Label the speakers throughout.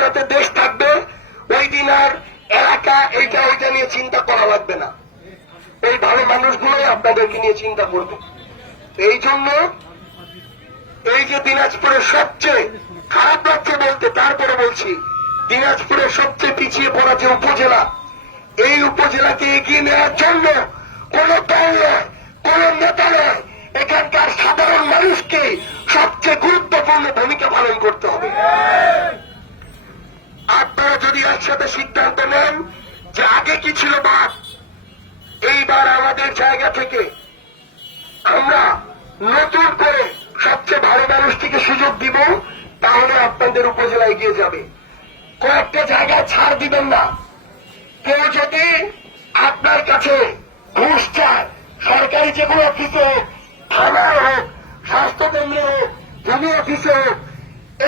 Speaker 1: উপজেলাতে দেশ থাকবে, ওই দিন আর এলাকা এইটা ওইটা নিয়ে চিন্তা করা লাগবে না। এই ভালো মানুষগুলোই আপনাদেরকে নিয়ে চিন্তা করবে। এই জন্য এই যে দিনাজপুরের সবচেয়ে খারাপ লাগছে বলতে, তারপরে বলছি, দিনাজপুরের সবচেয়ে পিছিয়ে পড়া যে উপজেলা, এই উপজেলাকে এগিয়ে নেওয়ার জন্য কোন দল কোন নেতা নয় এখানকার সাধারণ মানুষকে সবচেয়ে গুরুত্বপূর্ণ ভূমিকা পালন করতে হবে। আপনারা যদি একসাথে সিদ্ধান্ত নেন যে আগে কি ছিল বাদ এইবার আমাদের জায়গা থেকে আমরা নতুন করে সবচেয়ে ভালো মানুষটিকে সুযোগ দিব, তাহলে আপনাদের উপজেলা এগিয়ে যাবে। কয়েকটা জায়গায় ছাড় দিবেন না। কেউ যদি আপনার কাছে ঘুষ চায়, সরকারি যে কোনো অফিসে হোক, থানায় হোক, স্বাস্থ্যকেন্দ্রে হোক জমি অফিসে হোক,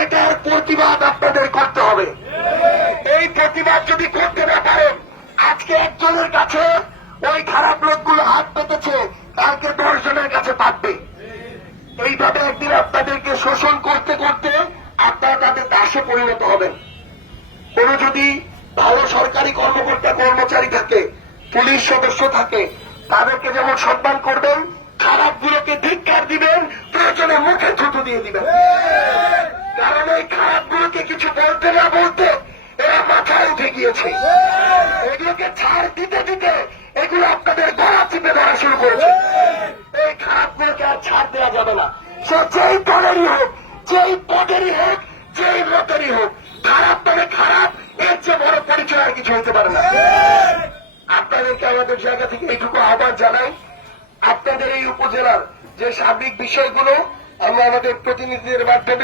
Speaker 1: এটার প্রতিবাদ আপনাদের করতে হবে। এই প্রতিবাদ যদি করতে না পারেন আজকে একজনের কাছে ওই খারাপ লোকগুলো হাত পেতেছে, কালকে দশ জনের কাছে পাতবে এইভাবে একদিন আপনাদেরকে শোষণ করতে করতে আপনারা তাদের দাসে পরিণত হবেন। কোন যদি ভালো সরকারি কর্মকর্তা, কর্মচারী থাকে, পুলিশ সদস্য থাকে, তাদেরকে যেমন সম্মান করবেন, খারাপ গুলোকে ধিক্কার দিবেন, প্রয়োজনে মুখে থুতু দিয়ে দিবেন। কারণ এই খারাপ গুলোকে কিছু বলতে না বলতে মাথায় উঠে গিয়েছে। এগুলোকে ছাড় দিতে দিতে এগুলো আপনাদের গলা চিপে ধরা শুরু করেছে। এই খারাপ গুলোকে আর ছাড় দেওয়া যাবে না। সে যেই দলেরই হোক, যেই পদেরই হোক, যেই মতেরই হোক, খারাপ মানে খারাপ, এর চেয়ে বড় পরিচয় আর কিছু হতে পারে না। আপনাদেরকে আমাদের জায়গা থেকে এইটুকু আহ্বান জানাই, আপনাদের এই উপজেলার যে সার্বিক বিষয়গুলো, আমরা আমাদের প্রতিনিধিদের মাধ্যমে